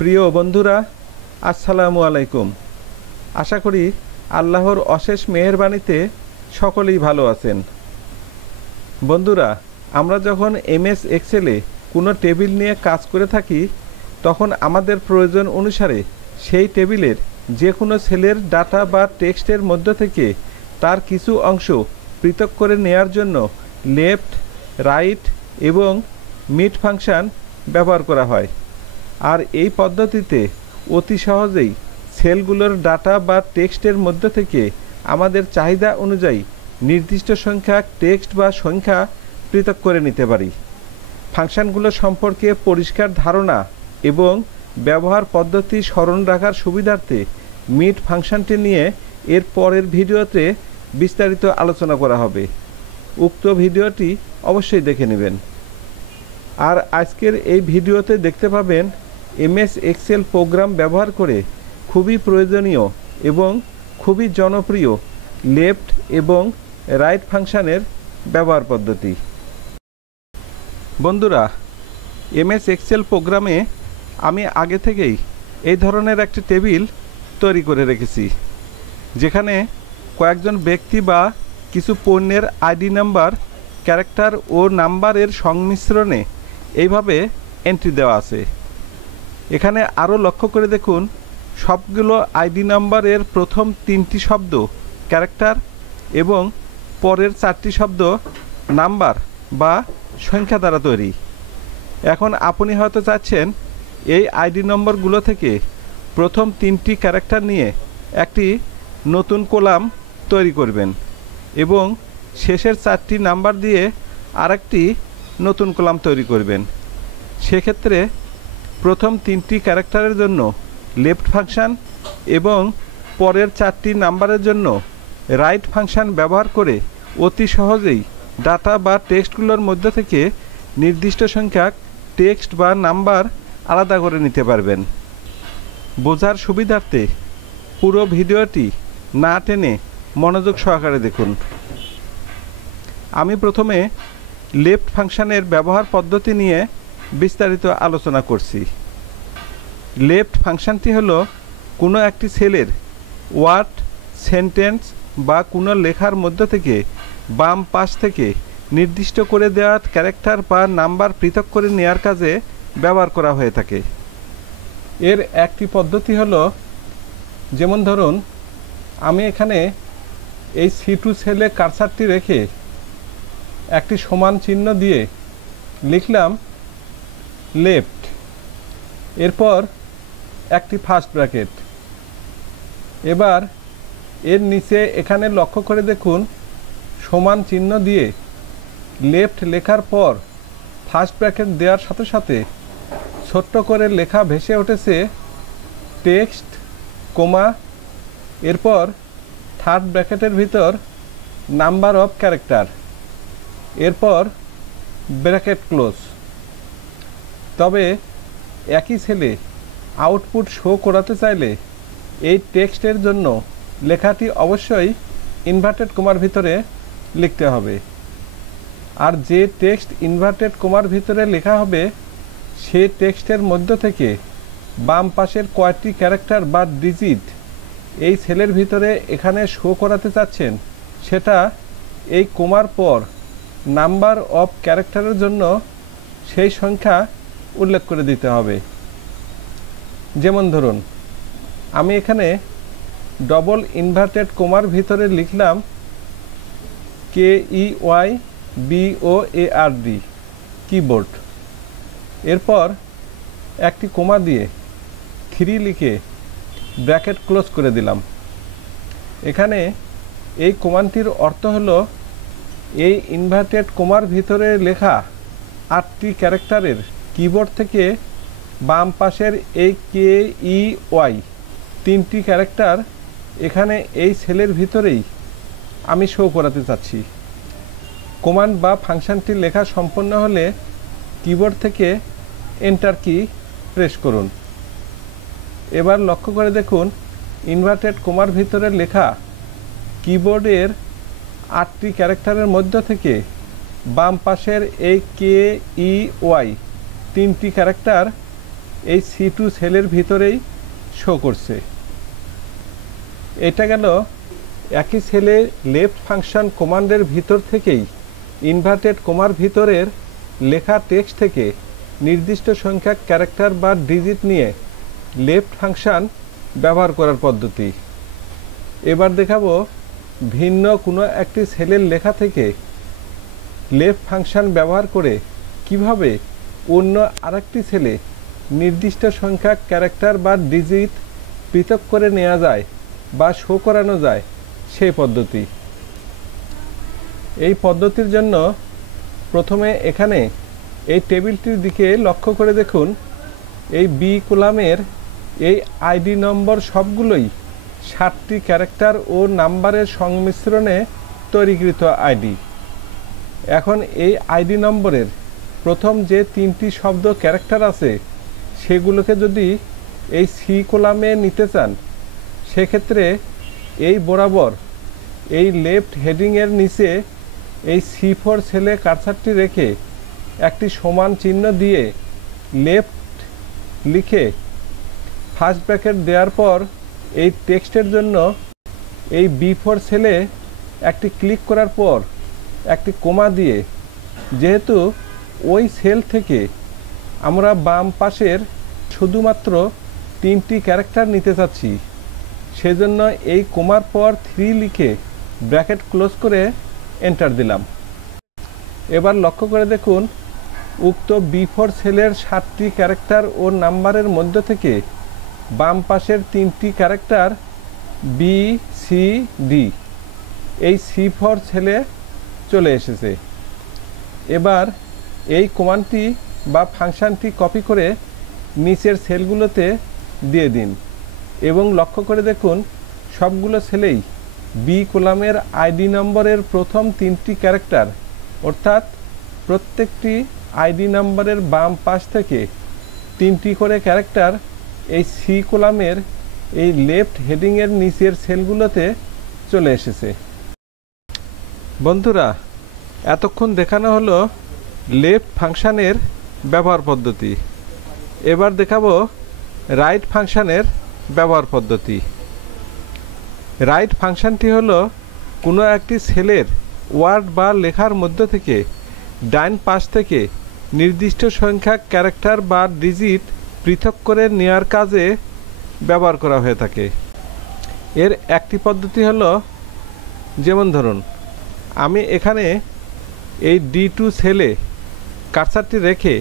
প্রিয় বন্ধুরা, আসসালামু আলাইকুম। আশা করি আল্লাহর অশেষ মেহেরবানিতে সকলেই ভালো আছেন। বন্ধুরা, আমরা যখন এমএস এক্সেলে কোনো টেবিল নিয়ে কাজ করে থাকি, তখন আমাদের প্রয়োজন অনুসারে সেই টেবিলের যে কোনো সেলের ডাটা বা টেক্সটের মধ্য থেকে তার কিছু অংশ পৃথক করে নেয়ার জন্য লেফট, রাইট এবং মিড ফাংশন ব্যবহার করা হয়। আর এই পদ্ধতিতে অতি সহজেই সেলগুলোর ডাটা বা টেক্সটের মধ্য থেকে আমাদের চাহিদা অনুযায়ী নির্দিষ্ট সংখ্যক টেক্সট বা সংখ্যা পৃথক করে নিতে পারি। ফাংশনগুলো সম্পর্কে পরিষ্কার ধারণা এবং ব্যবহার পদ্ধতি স্মরণ রাখার সুবিধার্থে মিড ফাংশনটি নিয়ে এর পরের ভিডিওতে বিস্তারিত আলোচনা করা হবে। উক্ত ভিডিওটি অবশ্যই দেখে নেবেন। আর আজকের এই ভিডিওতে দেখতে পাবেন এমএস এক্সেল প্রোগ্রাম ব্যবহার করে খুবই প্রয়োজনীয় এবং খুবই জনপ্রিয় লেফট এবং রাইট ফাংশনের ব্যবহার পদ্ধতি। বন্ধুরা, এমএস এক্সেল প্রোগ্রামে আমি আগে থেকেই এই ধরনের একটি টেবিল তৈরি করে রেখেছি, যেখানে কয়েকজন ব্যক্তি বা কিছু পণ্যের আইডি নাম্বার, ক্যারেক্টার ও নাম্বারের সংমিশ্রণে এইভাবে এন্ট্রি দেওয়া আছে। এখানে আরও লক্ষ্য করে দেখুন, সবগুলো আইডি নাম্বারের প্রথম 3টি শব্দ ক্যারেক্টার এবং পরের 4টি শব্দ নাম্বার বা সংখ্যা দ্বারা তৈরি। এখন আপনি হয়তো চাচ্ছেন এই আইডি নম্বরগুলো থেকে প্রথম 3টি ক্যারেক্টার নিয়ে একটি নতুন কলাম তৈরি করবেন এবং শেষের 4টি নাম্বার দিয়ে আরেকটি নতুন কলাম তৈরি করবেন। সেক্ষেত্রে প্রথম 3টি ক্যারেক্টারের জন্য লেফট ফাংশন এবং পরের 4টি নাম্বারের জন্য রাইট ফাংশন ব্যবহার করে অতি সহজেই ডাটা বা টেক্সটগুলোর মধ্যে থেকে নির্দিষ্ট সংখ্যক টেক্সট বা নাম্বার আলাদা করে নিতে পারবেন। বোঝার সুবিধার্থে পুরো ভিডিওটি না টেনে মনোযোগ সহকারে দেখুন। আমি প্রথমে লেফট ফাংশনের ব্যবহার পদ্ধতি নিয়ে বিস্তারিত আলোচনা করছি। লেফট ফাংশনটি হলো কোনো একটি সেলের ওয়ার্ড, সেন্টেন্স বা কোনো লেখার মধ্য থেকে বাম পাশ থেকে নির্দিষ্ট করে দেওয়া ক্যারেক্টার বা নাম্বার পৃথক করে নেওয়ার কাজে ব্যবহার করা হয়ে থাকে। এর একটি পদ্ধতি হলো, যেমন ধরুন আমি এখানে এই C2 সেলে কার্সারটি রেখে একটি সমান চিহ্ন দিয়ে লিখলাম লেফট, এরপর একটি ফার্স্ট ব্র্যাকেট। এবার এর নিচে এখানে লক্ষ্য করে দেখুন, সমান চিহ্ন দিয়ে লেফট লেখার পর ফার্স্ট ব্র্যাকেট দেওয়ার সাথে সাথে ছোট্ট করে লেখা ভেসে উঠেছে টেক্সট, কোমা, এরপর থার্ড ব্র্যাকেটের ভিতর নাম্বার অফ ক্যারেক্টার, এরপর ব্র্যাকেট ক্লোজ। তবে একই সেলে আউটপুট শো করাতে চাইলে এই টেক্সটের জন্য লেখাটি অবশ্যই ইনভার্টেড কোমার ভিতরে লিখতে হবে। আর যে টেক্সট ইনভার্টেড কোমার ভিতরে লেখা হবে সে টেক্সটের মধ্য থেকে বাম পাশের কয়েকটি ক্যারেক্টার বা ডিজিট এই সেলের ভিতরে এখানে শো করাতে চাচ্ছেন, সেটা এই কোমার পর নাম্বার অফ ক্যারেক্টারের জন্য সেই সংখ্যা উল্লেখ করে দিতে হবে। যেমন ধরুন আমি এখানে ডবল ইনভার্টেড কোমার ভিতরে লিখলাম KEYBOARD কিবোর্ড, এরপর একটি কোমা দিয়ে 3 লিখে ব্র্যাকেট ক্লোজ করে দিলাম। এখানে এই কমান্ডটির অর্থ হলো এই ইনভার্টেড কোমার ভিতরে লেখা 8টি ক্যারেক্টারের কিবোর্ড থেকে বাম পাশের এই KEY 3টি ক্যারেক্টার এখানে এই সেলের ভিতরেই আমি শো করাতে চাচ্ছি। কমান্ড বা ফাংশনটি লেখা সম্পন্ন হলে কিবোর্ড থেকে এন্টার কি প্রেস করুন। এবার লক্ষ্য করে দেখুন, ইনভার্টেড কোমার ভিতরে লেখা কিবোর্ডের 8টি ক্যারেক্টারের মধ্য থেকে বাম পাশের এই KEY 3টি ক্যারেক্টার এই C2 সেলের ভিতরেই শো করছে। এটা গেল একই সেলে লেফট ফাংশন কমান্ডের ভিতর থেকেই ইনভার্টেড কমার ভিতরের লেখা টেক্সট থেকে নির্দিষ্ট সংখ্যক ক্যারেক্টার বা ডিজিট নিয়ে লেফট ফাংশন ব্যবহার করার পদ্ধতি। এবার দেখাবো ভিন্ন কোনো একটি সেলের লেখা থেকে লেফট ফাংশন ব্যবহার করে কিভাবে অন্য আরেকটি সেলে নির্দিষ্ট সংখ্যক ক্যারেক্টার বা ডিজিট পৃথক করে নেওয়া যায় বা শো করানো যায় সেই পদ্ধতি। এই পদ্ধতির জন্য প্রথমে এখানে এই টেবিলটির দিকে লক্ষ্য করে দেখুন, এই বি কলামের এই আইডি নম্বর সবগুলোই 7টি ক্যারেক্টার ও নাম্বারের সংমিশ্রণে তৈরিকৃত আইডি। এখন এই আইডি নম্বরের প্রথম যে 3টি শব্দ ক্যারেক্টার আছে সেগুলোকে যদি এই সি কলামে নিতে চান, সেক্ষেত্রে এই বরাবর এই লেফট হেডিংয়ের নিচে এই C4 সেলে কার্সারটি রেখে একটি সমান চিহ্ন দিয়ে লেফট লিখে ফার্স্ট ব্র্যাকেট দেওয়ার পর এই টেক্সটের জন্য এই B4 সেলে একটি ক্লিক করার পর একটি কোমা দিয়ে, যেহেতু ওই সেল থেকে আমরা বাম পাশের শুধুমাত্র 3টি ক্যারেক্টার নিতে চাচ্ছি, সেজন্য এই কোমার পর 3 লিখে ব্র্যাকেট ক্লোজ করে এন্টার দিলাম। এবার লক্ষ্য করে দেখুন, উক্ত B4 সেলের 7টি ক্যারেক্টার ও নাম্বারের মধ্য থেকে বাম পাশের 3টি ক্যারেক্টার BCD এই C4 সেলে চলে এসেছে। এবার এই কমান্ডটি বা ফাংশনটি কপি করে নিচের সেলগুলোতে দিয়ে দিন এবং লক্ষ্য করে দেখুন সবগুলো সেলেই বি কলামের আইডি নম্বরের প্রথম 3টি ক্যারেক্টার, অর্থাৎ প্রত্যেকটি আইডি নম্বরের বাম পাশ থেকে 3টি করে ক্যারেক্টার এই সি কলামের এই লেফট হেডিংয়ের নিচের সেলগুলোতে চলে এসেছে। বন্ধুরা, এতক্ষণ দেখানো হলো লেফট ফাংশনের ব্যবহার পদ্ধতি। এবার দেখাবো রাইট ফাংশনের ব্যবহার পদ্ধতি। রাইট ফাংশনটি হলো কোনো একটি সেলের ওয়ার্ড বা লেখার মধ্য থেকে ডান পাশ থেকে নির্দিষ্ট সংখ্যক ক্যারেক্টার বা ডিজিট পৃথক করে নেওয়ার কাজে ব্যবহার করা হয়ে থাকে। এর একটি পদ্ধতি হলো, যেমন ধরুন আমি এখানে এই D2 সেলে কার্সারটি রেখে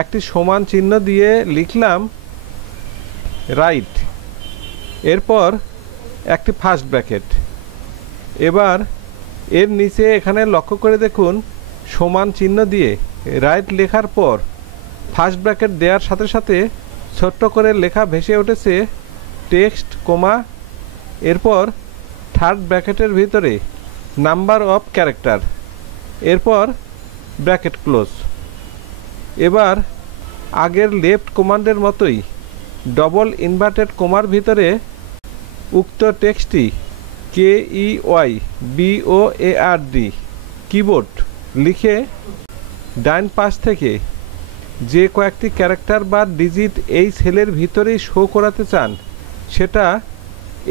একটি সমান চিহ্ন দিয়ে লিখলাম রাইট, এরপর একটি ফার্স্ট ব্র্যাকেট। এবার এর নিচে এখানে লক্ষ্য করে দেখুন সমান চিহ্ন দিয়ে রাইট লেখার পর ফার্স্ট ব্র্যাকেট দেওয়ার সাথে সাথে ছোট্ট করে লেখা ভেসে উঠেছে টেক্সট কোমা, এরপর থার্ড ব্র্যাকেটের ভিতরে নাম্বার অফ ক্যারেক্টার, এরপর ব্র্যাকেট ক্লোজ। এবার আগের লেফট কমান্ডের মতোই ডবল ইনভার্টেড কোমার ভিতরে উক্ত টেক্সটটি KEYBOARD কিবোর্ড লিখে ডান পাশ থেকে যে কয়েকটি ক্যারেক্টার বা ডিজিট এই সেলের ভিতরেই শো করাতে চান সেটা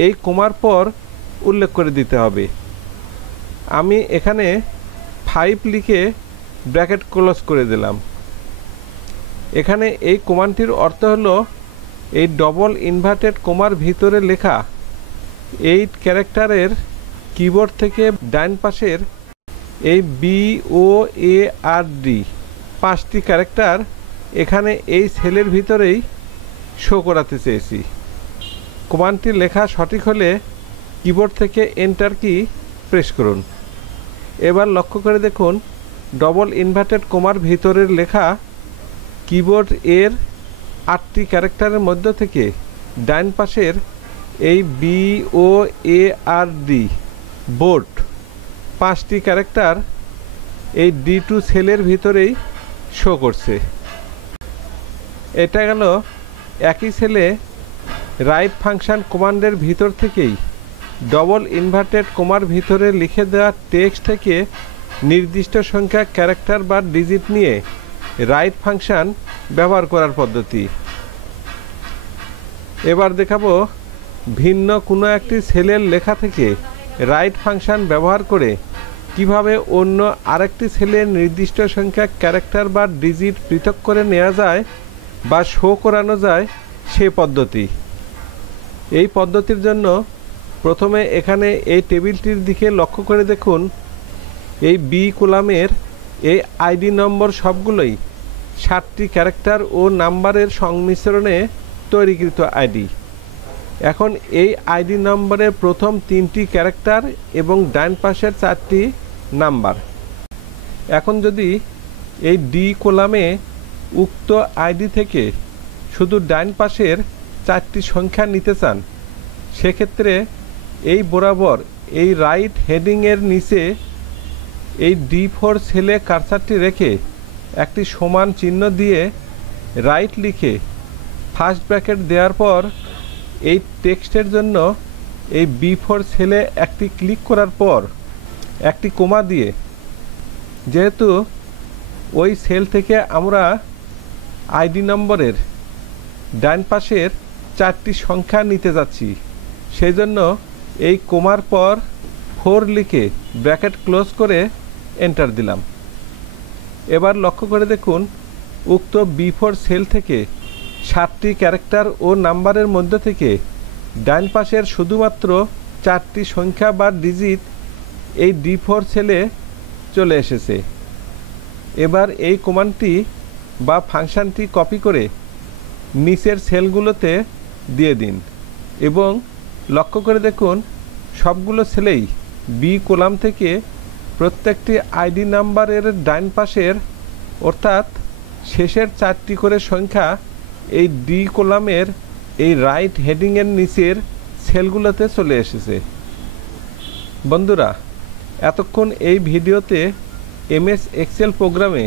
এই কোমার পর উল্লেখ করে দিতে হবে। আমি এখানে 5 লিখে ব্র্যাকেট ক্লোজ করে দিলাম। এখানে এই কমান্ডটির অর্থ হলো এই ডবল ইনভার্টেড কোমার ভিতরে লেখা 8 ক্যারেক্টারের কিবোর্ড থেকে ডান পাশের এই BOARD 5টি ক্যারেক্টার এখানে এই সেলের ভিতরেই শো করাতে চেয়েছি। কমান্ডটি লেখা সঠিক হলে কিবোর্ড থেকে এন্টার কি প্রেস করুন। এবার লক্ষ্য করে দেখুন ডবল ইনভার্টেড কোমার ভিতরের লেখা কিবোর্ড এর 8টি ক্যারেক্টারের মধ্য থেকে ডান পাশের এই BOARD বোর্ড 5টি ক্যারেক্টার এই D2 সেলের ভিতরেই শো করছে। এটা গেল একই সেলে রাইট ফাংশন কমান্ডের ভিতর থেকেই ডবল ইনভার্টেড কোমার ভিতরে লিখে দেওয়া টেক্সট থেকে নির্দিষ্ট সংখ্যা ক্যারেক্টার বা ডিজিট নিয়ে রাইট ফাংশন ব্যবহার করার পদ্ধতি। এবার দেখাবো ভিন্ন কোনো একটি সেলের লেখা থেকে রাইট ফাংশন ব্যবহার করে কিভাবে অন্য আরেকটি সেলের নির্দিষ্ট সংখ্যা ক্যারেক্টার বা ডিজিট পৃথক করে নেওয়া যায় বা শো করানো যায় সে পদ্ধতি। এই পদ্ধতির জন্য প্রথমে এখানে এই টেবিলটির দিকে লক্ষ্য করে দেখুন, এই বি কলামের এই আইডি নম্বর সবগুলোই 7টি ক্যারেক্টার ও নাম্বারের সংমিশ্রণে তৈরিকৃত আইডি। এখন এই আইডি নম্বরের প্রথম 3টি ক্যারেক্টার এবং ডান পাশের 4টি নাম্বার। এখন যদি এই ডি কলামে উক্ত আইডি থেকে শুধু ডান পাশের 4টি সংখ্যা নিতে চান, সেক্ষেত্রে এই বরাবর এই রাইট হেডিংয়ের নিচে এই D4 সেলে কার্সারটি রেখে একটি সমান চিহ্ন দিয়ে রাইট লিখে ফার্স্ট ব্র্যাকেট দেওয়ার পর এই টেক্সটের জন্য এই B4 সেলে একটি ক্লিক করার পর একটি কোমা দিয়ে, যেহেতু ওই সেল থেকে আমরা আইডি নম্বরের ডান পাশের 4টি সংখ্যা নিতে যাচ্ছি, সেই জন্য এই কোমার পর 4 লিখে ব্র্যাকেট ক্লোজ করে এন্টার দিলাম। এবার লক্ষ্য করে দেখুন, উক্ত B4 সেল থেকে 7টি ক্যারেক্টার ও নাম্বারের মধ্যে থেকে ডান পাশের শুধুমাত্র 4টি সংখ্যা বা ডিজিট এই D4 সেলে চলে এসেছে। এবার এই কমান্ডটি বা ফাংশনটি কপি করে নিচের সেলগুলোতে দিয়ে দিন এবং লক্ষ্য করে দেখুন সবগুলো সেলেই বি কলাম থেকে প্রত্যেকটি আইডি নাম্বারের ডান পাশের অর্থাৎ শেষের 4টি করে সংখ্যা এই ডি কলামের এই রাইট হেডিংয়ের নিচের সেলগুলোতে চলে এসেছে। বন্ধুরা, এতক্ষণ এই ভিডিওতে MS এক্সেল প্রোগ্রামে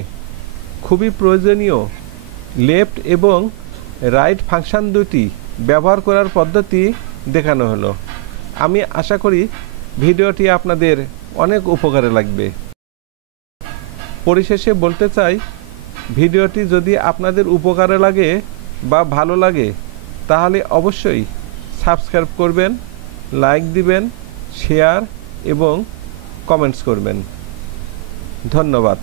খুবই প্রয়োজনীয় লেফট এবং রাইট ফাংশন দুটি ব্যবহার করার পদ্ধতি দেখানো হলো। আমি আশা করি ভিডিওটি আপনাদের অনেক উপকারে লাগবে। পরিশেষে বলতে চাই, ভিডিওটি যদি আপনাদের উপকারে লাগে বা ভালো লাগে তাহলে অবশ্যই সাবস্ক্রাইব করবেন, লাইক দিবেন, শেয়ার এবং কমেন্টস করবেন। ধন্যবাদ।